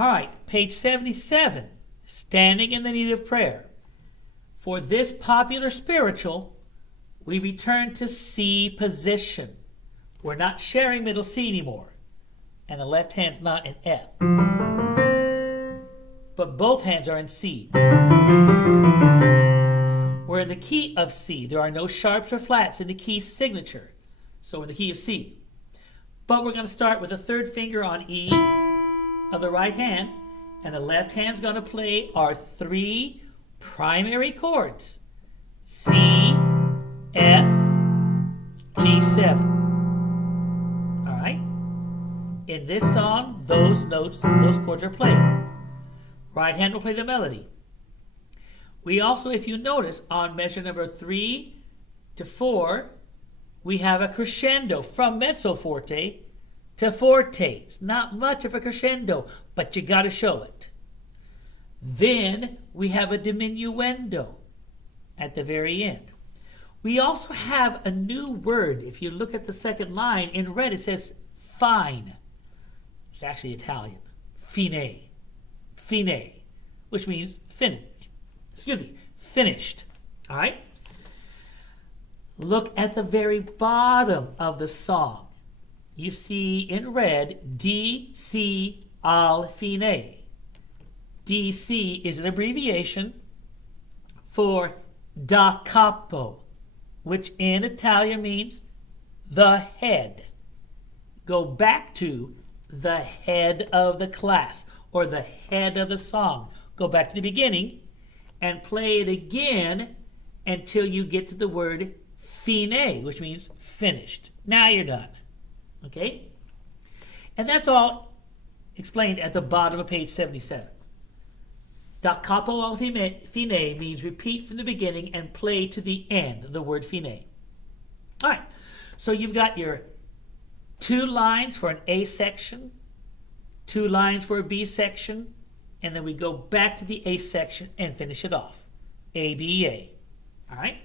All right, page 77, Standing in the Need of Prayer. For this popular spiritual, we return to C position. We're not sharing middle C anymore. And the left hand's not in F. But both hands are in C. We're in the key of C. There are no sharps or flats in the key signature. So in the key of C. But we're going to start with the third finger on E of the right hand. And the left hand's going to play our three primary chords. C, F, G7. All right? In this song, those chords are played. Right hand will play the melody. We also, if you notice, on measure number 3 to 4, we have a crescendo from mezzo forte to forte. It's not much of a crescendo, but you got to show it. Then we have a diminuendo at the very end. We also have a new word. If you look at the second line, in red it says fine. It's actually Italian. Fine. Fine, which means finished. All right? Look at the very bottom of the song. You see in red, D, C, al fine. DC is an abbreviation for da capo, which in Italian means the head. Go back to the head of the class or the head of the song. Go back to the beginning and play it again until you get to the word fine, which means finished. Now you're done. Okay? And that's all explained at the bottom of page 77. Da capo al fine means repeat from the beginning and play to the end, the word fine. All right, so you've got your 2 lines for an A section, 2 lines for a B section, and then we go back to the A section and finish it off. A, B, A. All right?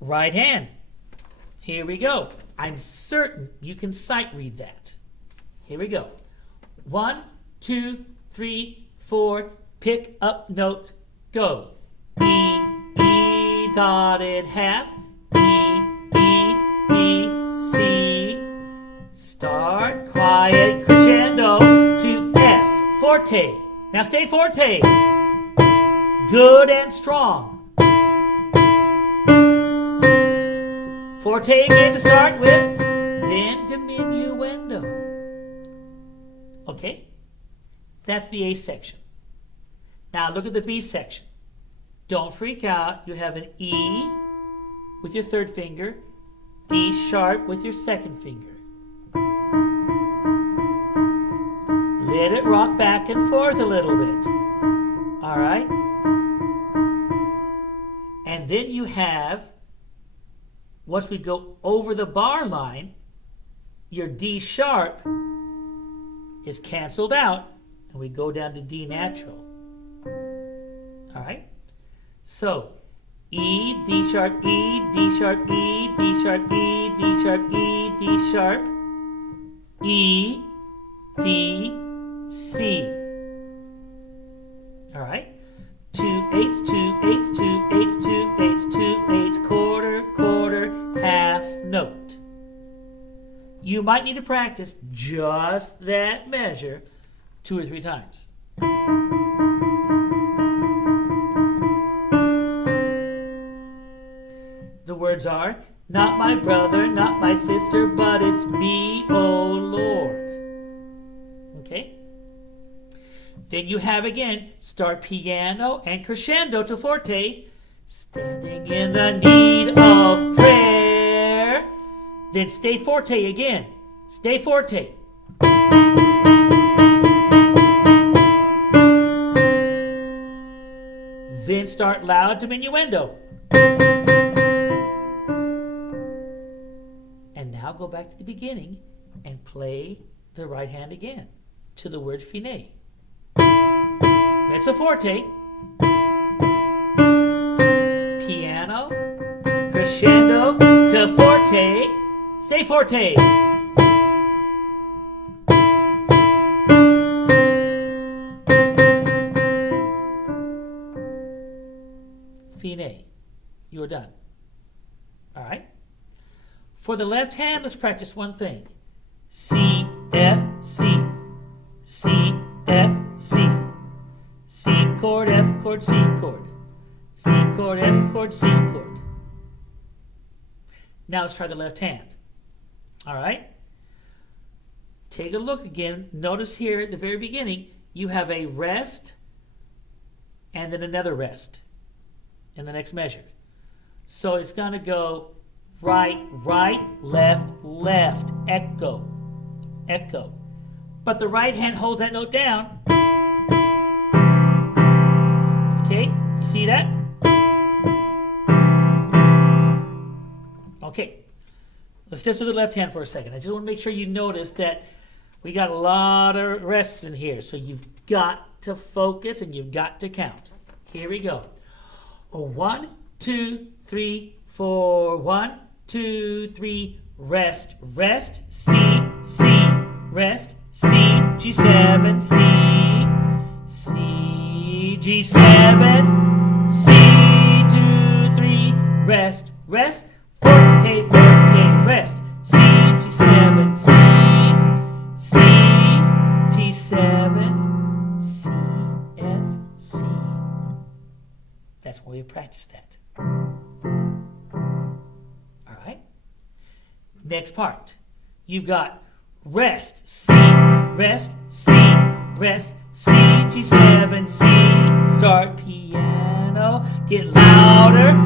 Right hand. Here we go. I'm certain you can sight read that. Here we go. 1, 2, 3, 4, pick up note, go. E, E dotted half, E, E, D, C. Start quiet crescendo to F, forte. Now stay forte. Good and strong. Forte again to start with, then diminuendo. Okay? That's the A section. Now look at the B section. Don't freak out. You have an E with your third finger, D sharp with your second finger. Let it rock back and forth a little bit. All right? And then you have, once we go over the bar line, your D sharp is canceled out, and we go down to D natural. All right? So, E, D sharp, E, D sharp, E, D sharp, E, D sharp, E, D sharp, E, D, C. All right? 2 8s, 2 8s, 2 8s, 2 8s, 2 8s, quarter, quarter, half note. You might need to practice just that measure 2 or 3 times. The words are, not my brother, not my sister, but it's me, oh Lord. Okay? Then you have again, start piano and crescendo to forte, standing in the need of prayer. Then stay forte again. Stay forte. Then start loud diminuendo. And now go back to the beginning and play the right hand again to the word fine. Mezzo forte, piano, crescendo to forte, stay forte. For the left hand, let's practice one thing. C, F, C. C, F, C. C chord, F chord, C chord. C chord, F chord, C chord. Now let's try the left hand. All right? Take a look again. Notice here at the very beginning, you have a rest and then another rest in the next measure. So it's going to go right, right, left, left, echo, echo. But the right hand holds that note down. Okay, you see that? Okay, let's just do the left hand for a second. I just want to make sure you notice that we got a lot of rests in here. So you've got to focus and you've got to count. Here we go. 1, 2, 3, 4. 1, 2, 3. Rest, rest. C, C. Rest. C, G7, C. C, G7. C, 2, 3. Rest, rest. Forte, forte. Rest. C, G7, C. C, G7, C, F, C. That's where we practice that. All right? Next part. You've got rest, C, rest, C, rest, C, G7, C. Start piano. Get louder,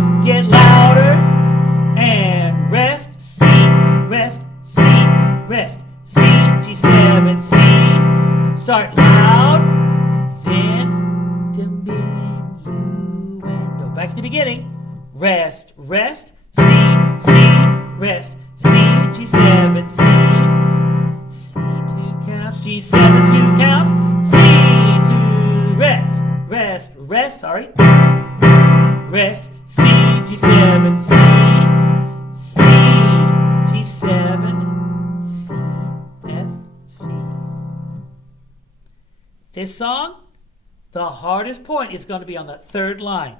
and rest, C, rest, C, rest. C, G7, C. Start loud, then diminuendo. Back to the beginning. Rest, rest, C, C, rest, C, G7, C. C, 2 counts, G7, 2 counts, C, 2, rest, rest, rest, sorry. Rest, C, G7, C. C, G7, C, F, C. This song, the hardest point is going to be on that third line.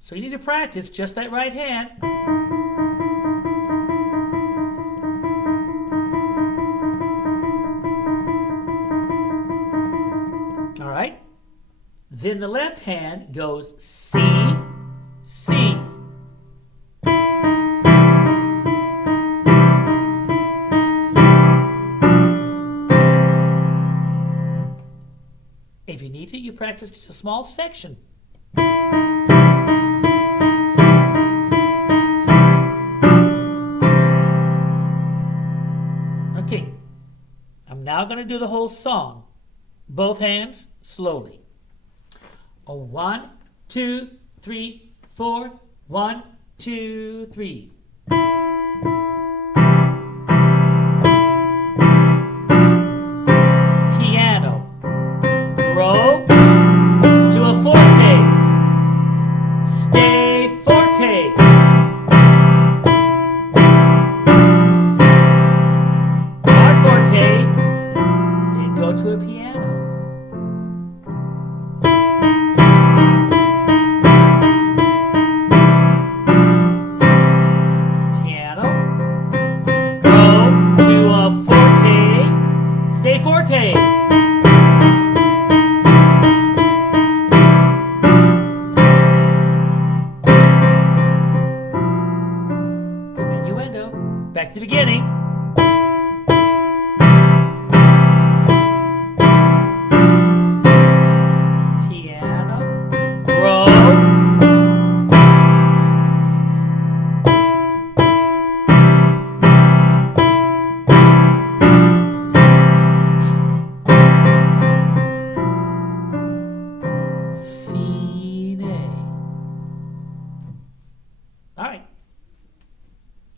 So you need to practice just that right hand. All right. Then the left hand goes C, C. If you need to, you practice just a small section. Okay, I'm now going to do the whole song. Both hands, slowly. 1, 2, 3, 4. 1, 2, 3. Piano. Grow to a forte. Stay forte. Start forte. Then go to a piano. Piano. Grow to a forte. Stay forte.